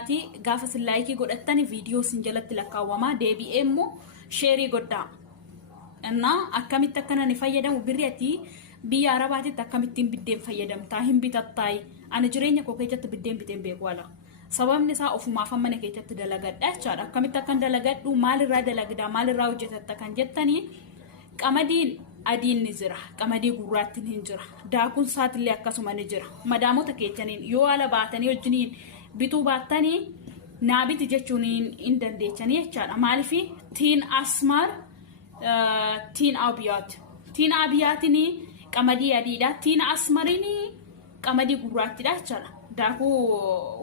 ati gaafa sin laayikii godhattani viidiyoo sin jalatti lakkaawwama deebi'ee immoo sheerii godhaa እና akkamitti akkana ni fayyadamu birriati biyya arabaatitti akkamittiin biddeen fayyadamtaa hin bitattai ani jireenya koo keessatti biddeen biteen beeku wala sababni isaa ofumaaf mana keessatti dalagadha jechaadha akkamitti akkan dalagadhu maalirraa dalagdaa maalirraa hojjetatta kan jettanii qamadiin adiin ni jira qamadii gurraattiin hin jira daakuun saatillee akkasuma ni jira madaamota keessaniin yoo ala baatanii wajjiniin bituu baattanii naabiti jechuun hin dandeechanii jechaadha maaliif tiin asmar tiin abiyaatiin qamadii adiidha tiin asmarini qamadii gurraattiidha jechaadha daakuu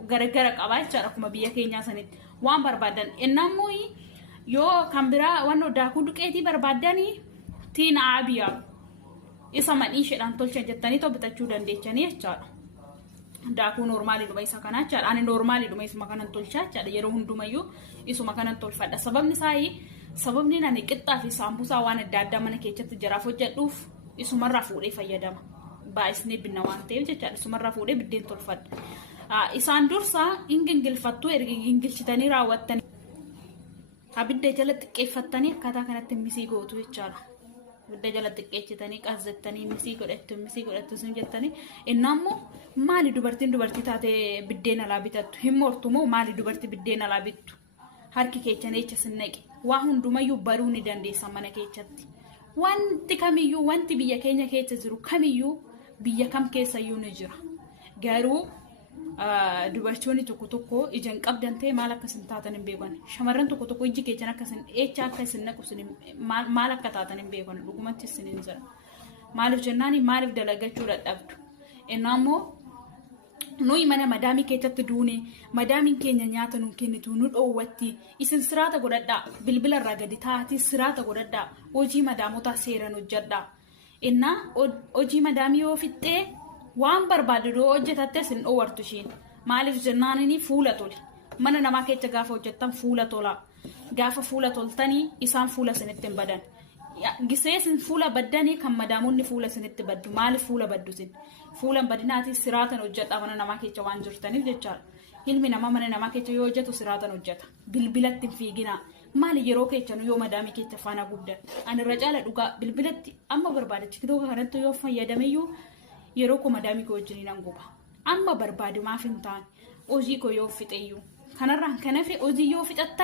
garagara qabaa jechaadha akkuma biyya keenyaa sanitti waan barbaadan ennammoo yoo kan biraa waan daakuu duqeetii barbaadanii tiin abiyaa isa madhiisheedhaan tolchan jettanii bitachuu dandeechanii jechaadha daakuu normaalii dhuma isa kana jechaadha ani normaalii dhuma isuma kanan tolchaa jechaadha yeroo hundumayyuu isuma kanan tolfadha sababni nani qixxaa fi saambusaa waan adda addaa mana keessatti jiraaf hojjedhuuf isumarraa fuudhee fayyadama baay'isnee binna waan ta'eef jechaadha isumarraa fuudhee biddeen tolfadha isaan dursa ingilfattuu erga ingilchitanii raawwattanii abidda jala xiqqeeffattanii akkaataa kanatti misii gootu jechaadha abidda jala xiqqeessitanii qazzattanii misii godhattu sun jettanii innammoo maali dubartii taate biddeen alaa bitattu hin mortumoo maali dubartii biddeen alaa bittu harki keechan echa sinnaqe waa hundumayyuu baruu ni dandeessa mana keessatti wanti kamiyyuu wanti biyya keenya keessa jiru kamiyyuu biyya kam keessayyuu ni jira garuu dubartoonni tokko ijaan qabdan ta'e maal akka sin taatan hin beekan shamarran tokko iji keechan akka sin echa akka sin naqu sin maal akka taatan hin beekan dhugumatti sin hin jira maaliif jennaani maaliif dalagachuu dadhabdu innammoo nuyi mana madaamii keessatti duune madaamiin keenya nyaata nu kennitu nu dhoowwatti isin siraata godhadhaa bilbila irraa gadi taati siraata godhadhaa hojii madaamotaa seeran hojjedhaa innaa hojii madaamii yoo fixxee waan barbaaddu hojjetatte sin dhoowwartu ishiin maaliif jennaanini fuula tole mana namaa keessa gaafa hojjettan fuula tola gaafa fuula toltanii isaan fuula sinitti hin badan giseesin fuula baddanii kan madaamonni fuula sinitti baddu maaliif fuula baddu sin fuulan badinaati siraatan hojjedha mana namaa keessa waan jirtaniif jechaadha ilmi namaa mana namaa keessa yoo hojjetu siraatan hojjeta bilbilatti hin fiiginaa maali yeroo keechanu yoo madaamii keessa faana guddan ani irra caala dhugaa bilbilatti amma barbaade tiktoka kanatti yoo fayyadameyyuu yeroo ko madaamii koo wajjiniin anguba amma barbaade maaf hin taane hojii koo yoo fixeyyuu kanarraan kanafe hojii yoo fixatta